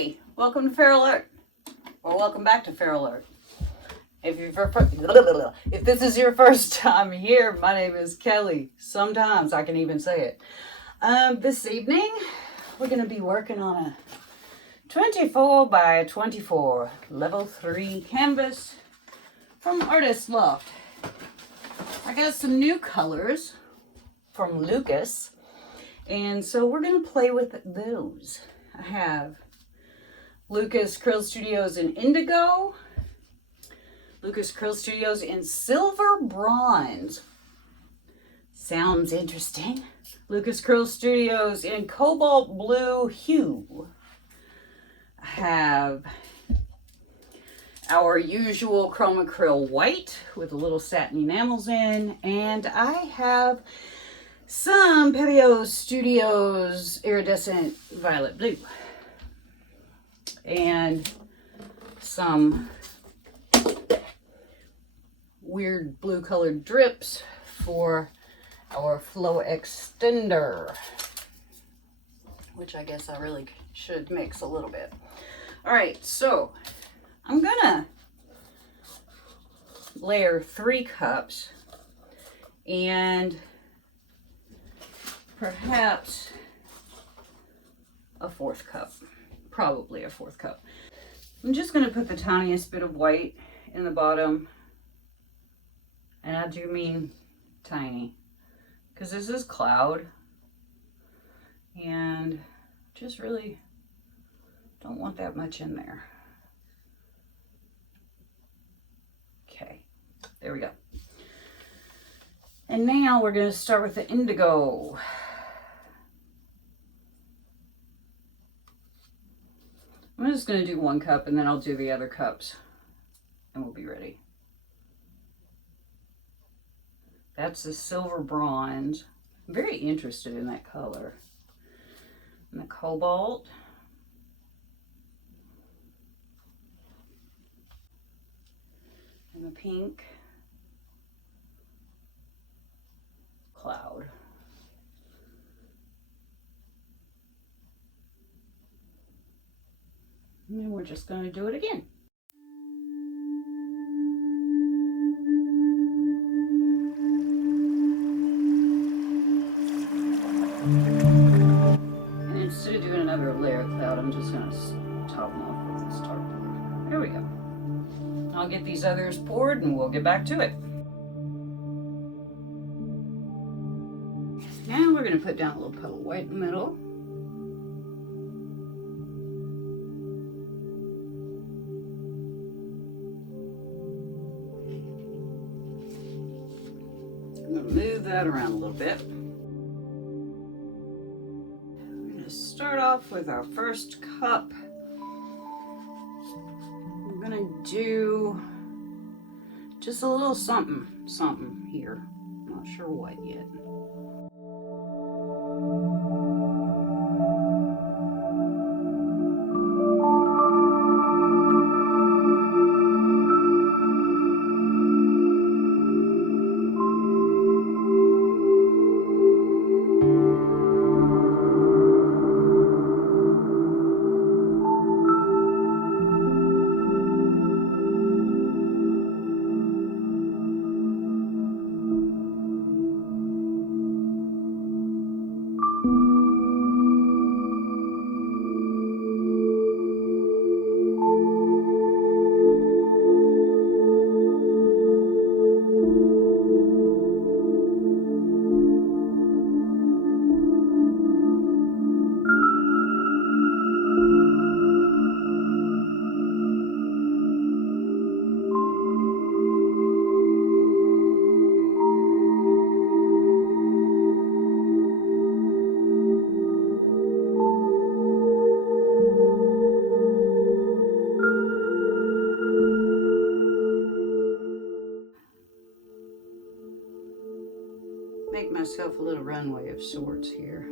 Hey, welcome to feralart, or welcome back to feralart. If this is your first time here, my name is Kelly. Sometimes I can even say it. This evening, we're going to be working on a 24 by 24 level 3 canvas from Artist Loft. I got some new colors from Lucas, and so we're going to play with those. I have Lucas Krill Studios in indigo, Lucas Krill Studios in silver bronze. Sounds interesting. Lucas Krill Studios in cobalt blue hue. I have our usual chroma acrylic white with a little satin enamels in, and I have some Petio Studios iridescent violet blue and some weird blue colored drips for our flow extender, which I guess I really should mix a little bit. All right, so I'm gonna layer 3 cups and perhaps a 4th cup, probably a 4th cup. I'm just gonna put the tiniest bit of white in the bottom, and I do mean tiny, because this is cloud, and just really don't want that much in there. Okay, there we go. And now we're going to start with the indigo. I'm just going to do 1 cup, and then I'll do the other cups, and we'll be ready. That's the silver bronze. I'm very interested in that color. And the cobalt. And the pink. Cloud. And then we're just going to do it again. And instead of doing another layer of cloud, I'm just going to top them off with this dark blue. There we go. I'll get these others poured and we'll get back to it. Now we're going to put down a little puddle of white in the middle. I'm going to move that around a little bit. We're going to start off with our first cup. I'm going to do just a little something here. I'm not sure what yet. Make myself a little runway of sorts here.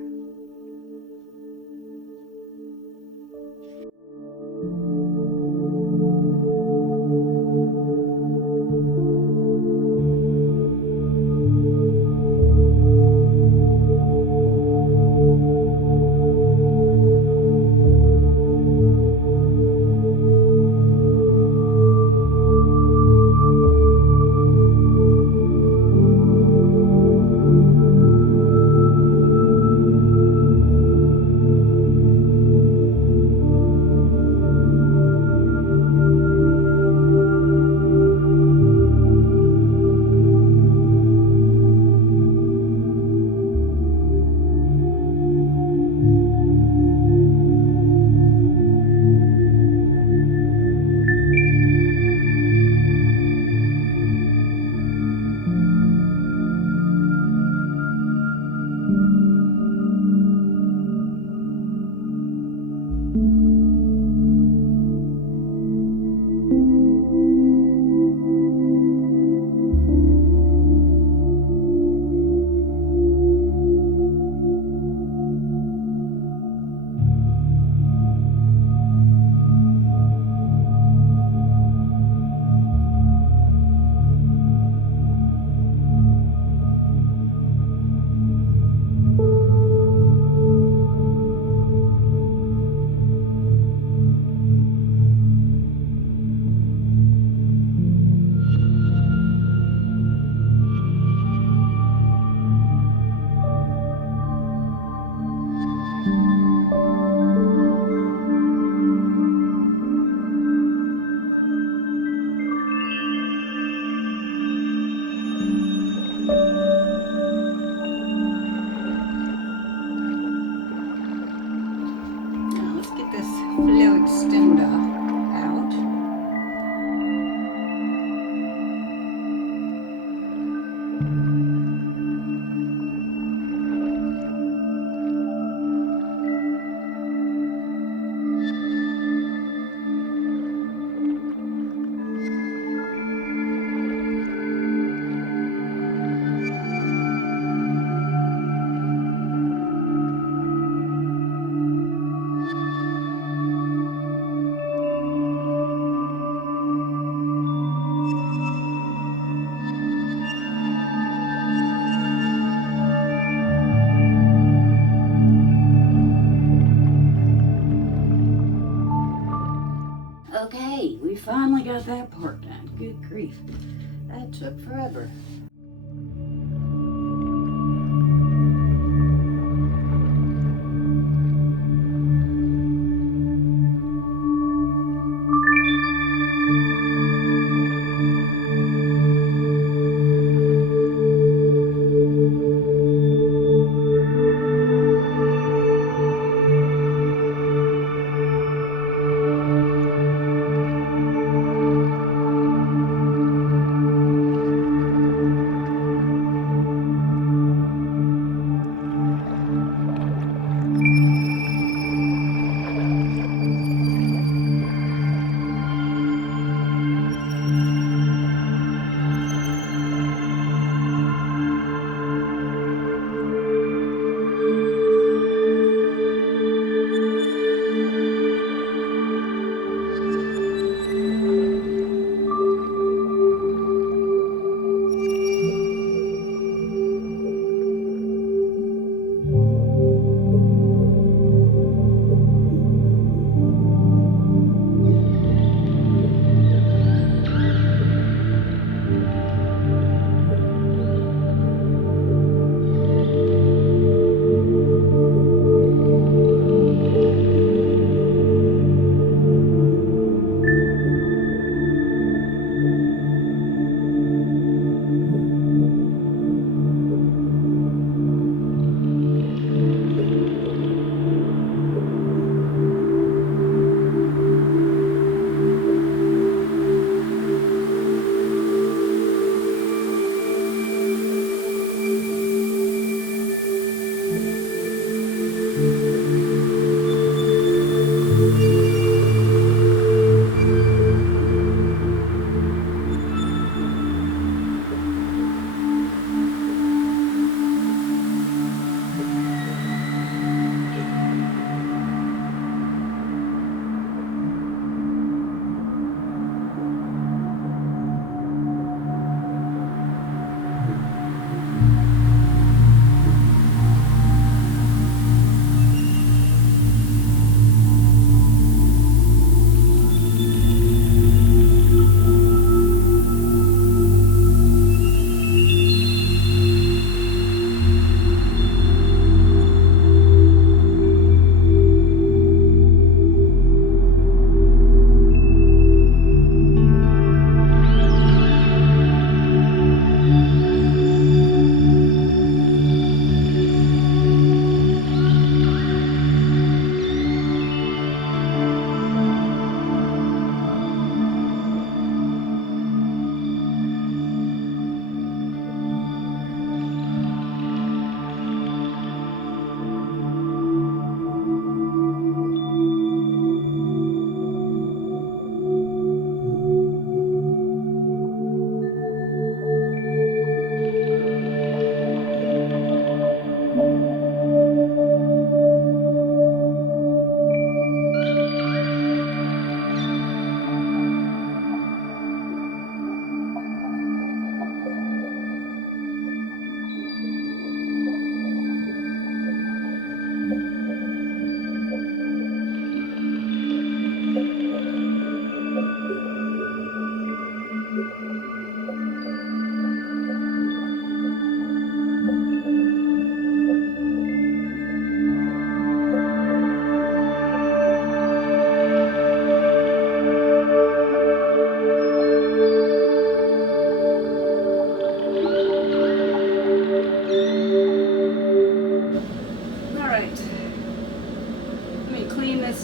Okay, we finally got that part done. Good grief. That took forever.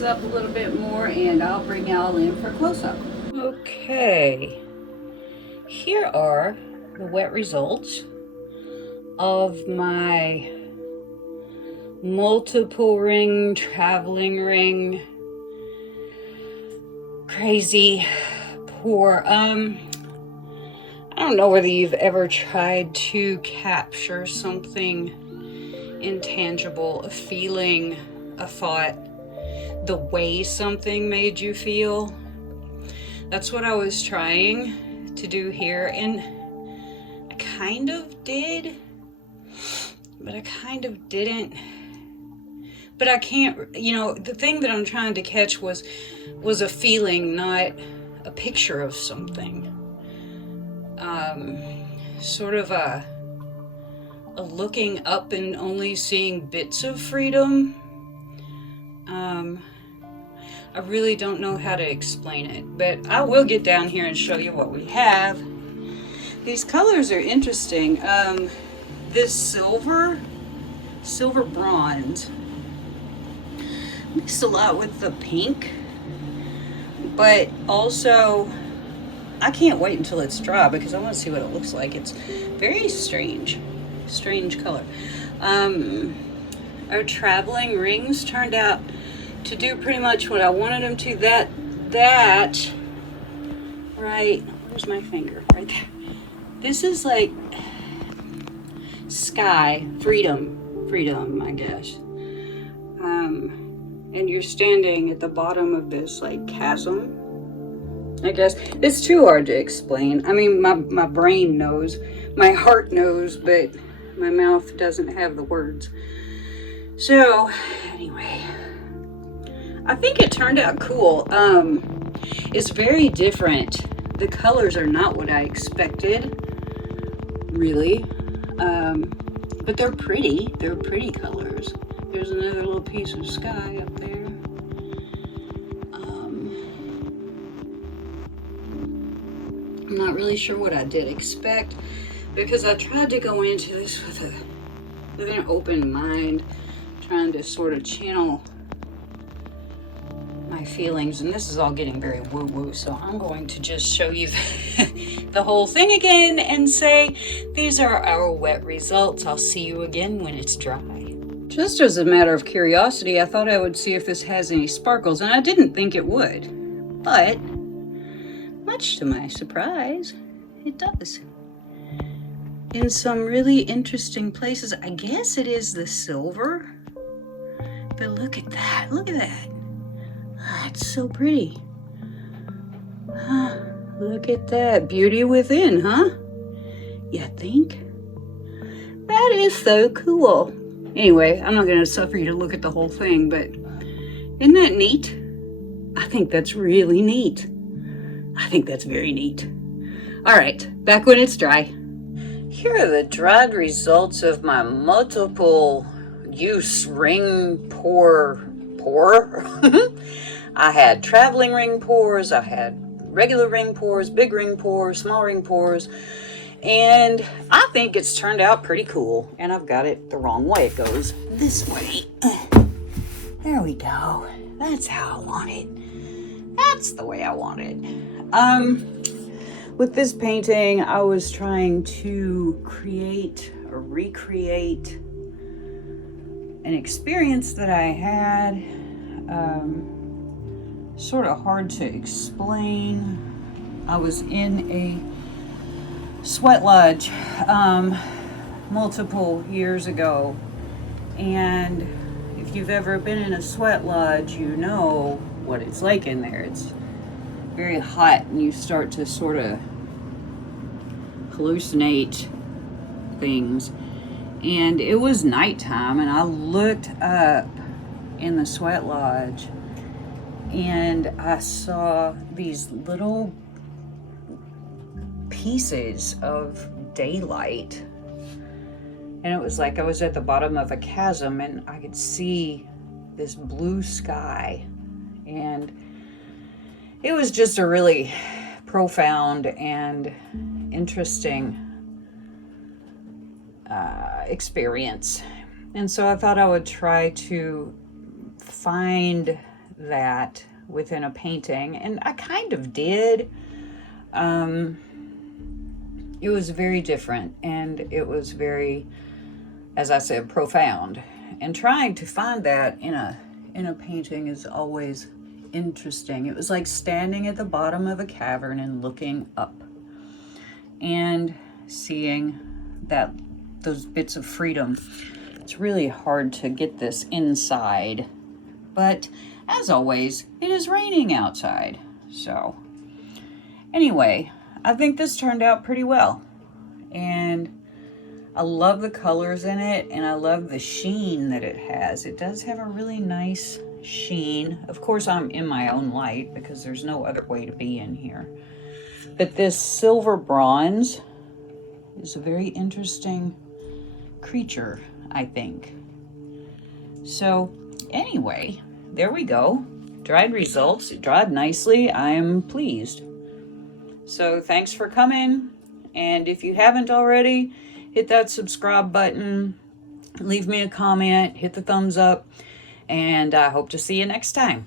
Up a little bit more and I'll bring y'all in for close-up. Okay, here are the wet results of my multiple ring, traveling ring, crazy pour. I don't know whether you've ever tried to capture something intangible, a feeling, a thought, the way something made you feel. That's what I was trying to do here, and I kind of did, but I kind of didn't. but I can't, you know, the thing that I'm trying to catch was a feeling, not a picture of something. Sort of a looking up and only seeing bits of freedom. I really don't know how to explain it, but I will get down here and show you what we have. These colors are interesting. This silver bronze mixed a lot with the pink, but also I can't wait until it's dry because I want to see what it looks like. It's very strange color. Our traveling rings turned out to do pretty much what I wanted them to. That right, where's my finger? Right there. This is like sky, freedom, I guess. And you're standing at the bottom of this like chasm, I guess. It's too hard to explain. I mean, my brain knows, my heart knows, but my mouth doesn't have the words. So anyway, I think it turned out cool. It's very different. The colors are not what I expected, really. But they're pretty. They're pretty colors. There's another little piece of sky up there. I'm not really sure what I did expect because I tried to go into this with an open mind, trying to sort of channel my feelings, and this is all getting very woo-woo, so I'm going to just show you the whole thing again and say these are our wet results. I'll see you again when it's dry. Just as a matter of curiosity, I thought I would see if this has any sparkles, and I didn't think it would, but much to my surprise, it does. In some really interesting places. I guess it is the silver, but look at that, It's so pretty. Look at that. Beauty within, huh? You think? That is so cool. Anyway, I'm not going to suffer you to look at the whole thing, but isn't that neat? I think that's really neat. I think that's very neat. All right, back when it's dry. Here are the dried results of my multiple use ring pour. I had traveling ring pours, I had regular ring pours, big ring pours, small ring pours, and I think it's turned out pretty cool. And I've got it the wrong way. It goes this way. There we go. That's how I want it. That's the way I want it. With this painting, I was trying to create or recreate an experience that I had. Sort of hard to explain. I was in a sweat lodge multiple years ago, and if you've ever been in a sweat lodge, you know what it's like in there. It's very hot, and you start to sort of hallucinate things. And it was nighttime, and I looked up in the sweat lodge, and I saw these little pieces of daylight, and it was like I was at the bottom of a chasm, and I could see this blue sky, and it was just a really profound and interesting experience. And so I thought I would try to find that within a painting, and I kind of did. It was very different, and it was very, as I said, profound. And trying to find that in a painting is always interesting. It was like standing at the bottom of a cavern and looking up and seeing those bits of freedom. It's really hard to get this inside, but as always, it is raining outside. So anyway, I think this turned out pretty well, and I love the colors in it, and I love the sheen that it has. It does have a really nice sheen. Of course, I'm in my own light because there's no other way to be in here. But this silver bronze is a very interesting creature, I think. So anyway, there we go. Dried results. It dried nicely. I am pleased. So thanks for coming. And if you haven't already, hit that subscribe button, leave me a comment, hit the thumbs up, and I hope to see you next time.